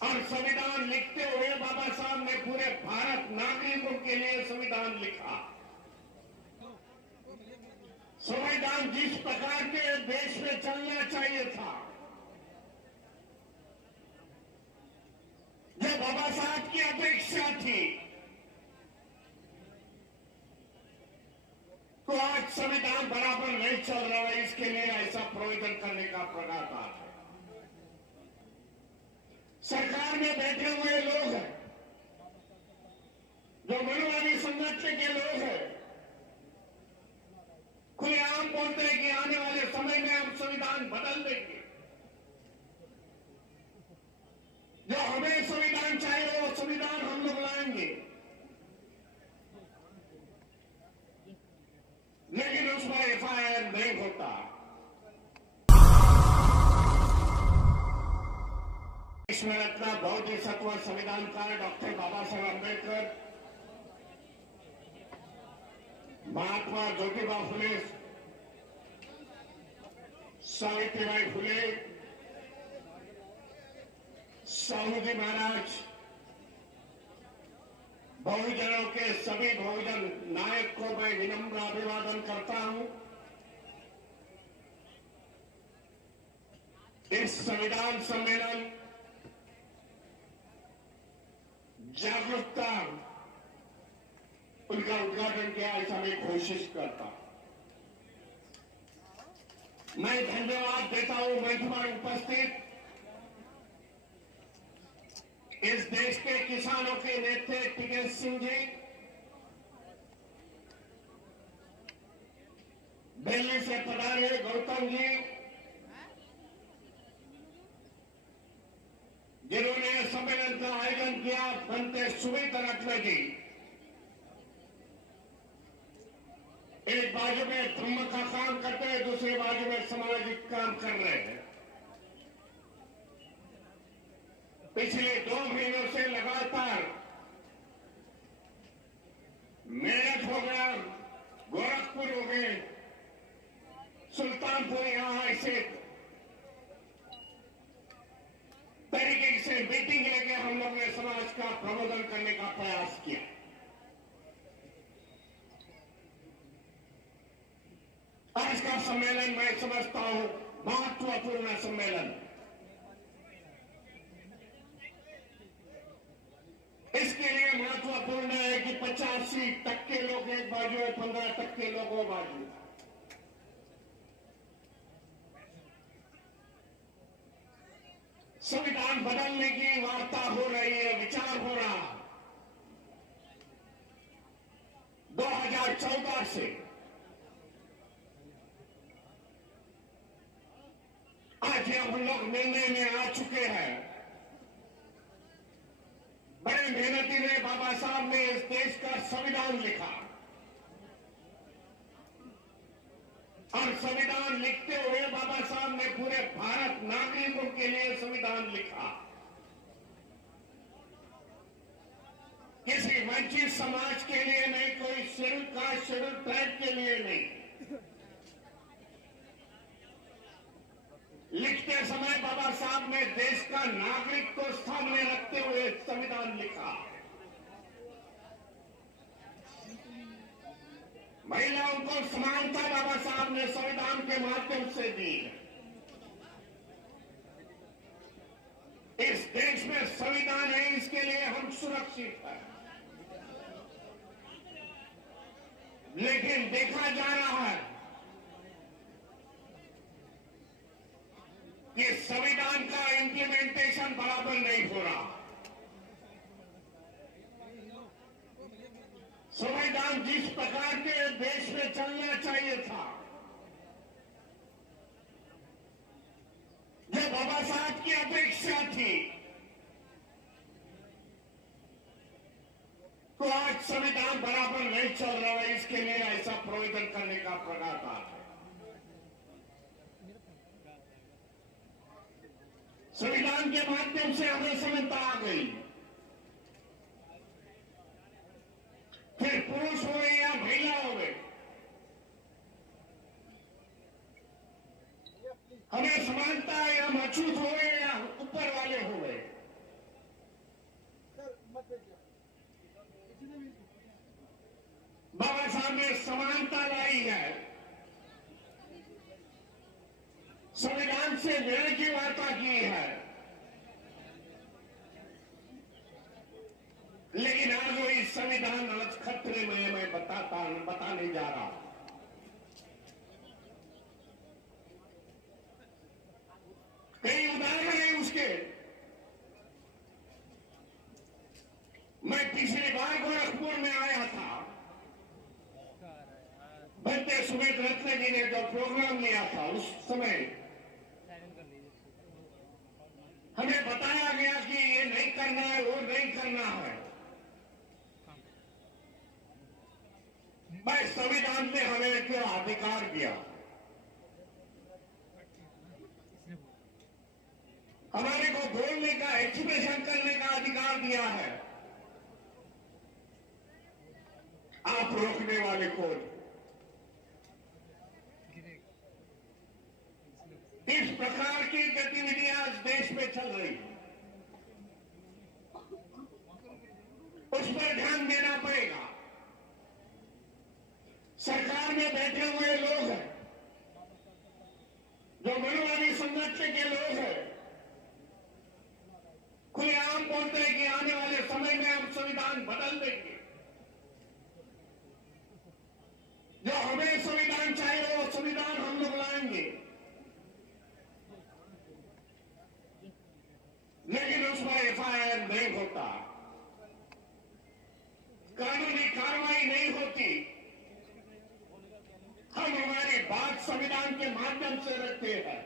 और संविधान लिखते हुए बाबा साहब ने पूरे भारत नागरिकों के लिए संविधान लिखा। संविधान जिस प्रकार के देश में चलना चाहिए था, जो बाबा साहब की अपेक्षा थी, तो आज संविधान बराबर नहीं चल रहा है। इसके लिए ऐसा प्रोविजन करने का प्रावधान है। सरकार में बैठे हुए लोग हैं, जो मनुवादी संगठन के लोग हैं, खुलेआम बोलते हैं कि आने वाले समय में हम संविधान बदल देंगे। जो हमें संविधान चाहिए वो संविधान हम लोग लाएंगे, लेकिन उस पर एफआईआर नहीं होता। इसमें रत्न बोधिसत्व संविधानकार डॉक्टर बाबा साहब अम्बेडकर, महात्मा ज्योतिबा फुले, सावित्रीबाई फुले, साहूजी महाराज, बहुजनों के सभी बहुजन नायक को मैं विनम्र अभिवादन करता हूं। इस संविधान सम्मेलन जागरूकता उनका उद्घाटन किया, ऐसा मैं कोशिश करता हूं। मैं धन्यवाद देता हूं मंच पर उपस्थित इस देश के किसानों के नेता टिकेत सिंह जी, दिल्ली से पधारे गौतम जी, जिन्होंने सम्मेलन का आयोजन किया, बनते सुमित रत्न जी, एक बाजू में धर्म का काम करते हैं, दूसरे बाजू में सामाजिक काम कर रहे हैं। पिछले 2 महीनों से लगातार मेरठ हो गया, गोरखपुर हो गए, सुल्तानपुर, यहां ऐसे तरीके से मीटिंग लेके हम लोग ने समाज का प्रबोधन करने का प्रयास किया। आज का सम्मेलन मैं समझता हूं महत्वपूर्ण सम्मेलन। इसके लिए महत्वपूर्ण है कि 85% लोग एक बाजू है, 15% लोग वो बाजू। संविधान बदलने की वार्ता हो रही है, विचार हो रहा 2014 से। आज हम लोग निर्णय में आ चुके हैं। बड़े मेहनती ने बाबा साहब ने इस देश का संविधान लिखा, और संविधान लिखते हुए बाबा साहब ने पूरे भारत नागरिकों के लिए संविधान लिखा। किसी वंचित समाज के लिए नहीं, कोई शेड्यूल कास्ट, शेड्यूल ट्राइब के लिए नहीं। लिखते समय बाबा साहब ने देश का नागरिक को सामने रखते हुए संविधान लिखा। महिलाओं को समानता बाबा साहब ने संविधान के माध्यम से दी। इस देश में संविधान है, इसके लिए हम सुरक्षित हैं। लेकिन देखा जा रहा है कि संविधान का इम्प्लीमेंटेशन बराबर नहीं हो रहा। संविधान जिस प्रकार के देश में चलना चाहिए था, जो बाबा साहब की अपेक्षा थी, तो आज संविधान बराबर नहीं चल रहा है। इसके लिए ऐसा प्रोविजन करने का प्रावधान है। संविधान के माध्यम से हमें समझता आ गई, फिर पुरुष हो गए या महिला हो गए, हमें समानता है, हम अछूत हो गए या ऊपर वाले हो गए, संविधान आज खतरे में मैं बताने जा रहा हूं। कई उदाहरण है उसके। मैं पिछली बार गोरखपुर में आया था, बनते सुमित रत्न जी ने जो प्रोग्राम लिया था, उस समय हमें बताया गया कि ये नहीं करना है, वो नहीं करना है। मैं संविधान ने हमें क्या अधिकार दिया, हमारे को बोलने का, एक्सप्रेशन करने का अधिकार दिया है। आप रोकने वाले कौन? इस प्रकार की गतिविधियां आज देश में चल रही है, उस पर ध्यान देना पड़ेगा। सरकार में बैठे हुए लोग हैं, जो मनोवादी संगठन के लोग हैं, खुलेआम बोलते हैं कि आने वाले समय में हम संविधान बदल देंगे। जो हमें संविधान चाहिए वो संविधान हम लोग लाएंगे, लेकिन उस पर एफआईआर नहीं होता, कानूनी कार्रवाई नहीं होती। हम हमारी बात संविधान के माध्यम से रखते हैं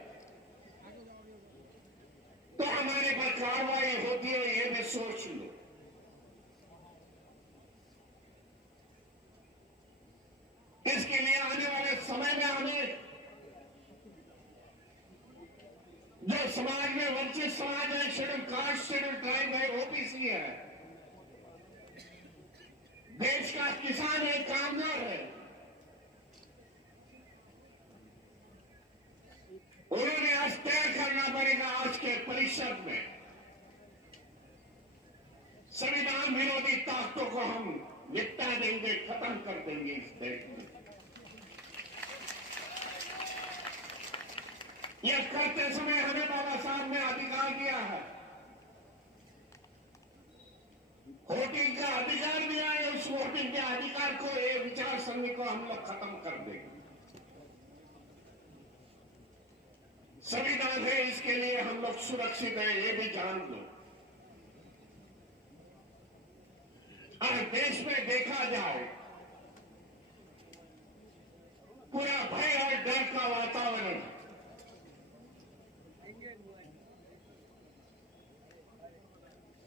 तो हमारे पर कार्रवाई होती है, ये भी सोच लो। इसके लिए आने वाले समय में हमें जो समाज में वंचित समाज है, शेड्यूल कास्ट, शेड्यूल ट्राइब है, ओबीसी है, देश का किसान है, कामगार है, उन्होंने आज तय करना पड़ेगा आज के परिषद में। संविधान विरोधी ताकतों को हम निपटा देंगे, खत्म कर देंगे इस देश में। यह करते समय हमें बाबा साहब ने अधिकार दिया है, वोटिंग का अधिकार दिया है। उस वोटिंग के अधिकार को, ये विचार सरणी को हम लोग खत्म कर देंगे। संविधान है, इसके लिए हम लोग सुरक्षित हैं, ये भी जान लो। आज देश में देखा जाए, पूरा भय और डर का वातावरण,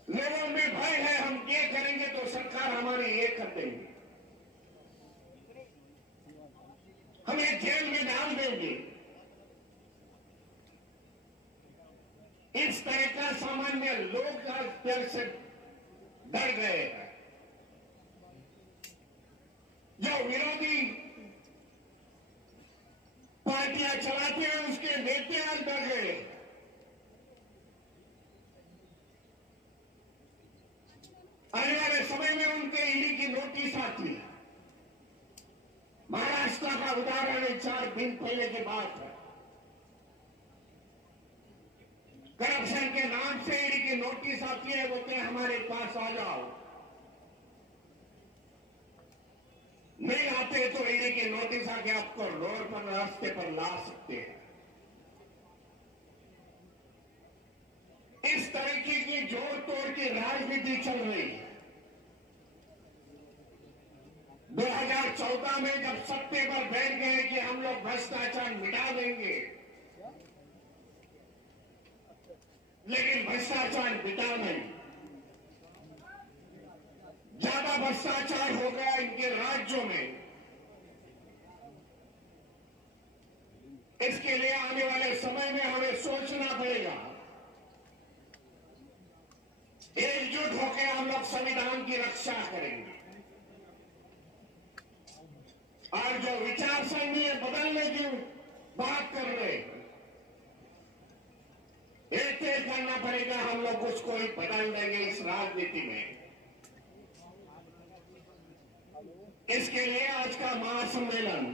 लोगों में भय है, हम ये करेंगे तो सरकार हमारी ये कर देंगे, हमें जेल में डाल देंगे। इस तरह का सामान्य लोग आज डर से डर गए हैं। जो विरोधी पार्टियां चलाते हैं, उसके नेता आज डर गए। आने वाले समय में उनके ईडी की नोटिस आती है। महाराष्ट्र का उदाहरण 4 दिन पहले की बात है। करप्शन के नाम से ईडी की नोटिस आती है, बोलते हैं हमारे पास आ जाओ। नहीं आते तो ईडी की नोटिस आके आपको रोड पर, रास्ते पर ला सकते हैं। इस तरीके की जोड़ तोड़ की राजनीति चल रही है। 2014 में जब सत्ते पर बैठ गए कि हम लोग भ्रष्टाचार मिटा देंगे, लेकिन भ्रष्टाचार मिटा नहीं, ज्यादा भ्रष्टाचार हो गया इनके राज्यों में। इसके लिए आने वाले समय में हमें सोचना पड़ेगा, एकजुट होकर हम लोग संविधान की रक्षा करेंगे। और जो विचार सरणी बदलने की बात कर रहे हैं, एक तय करना पड़ेगा, हम लोग उसको ही बदल देंगे इस राजनीति में। इसके लिए आज का महासम्मेलन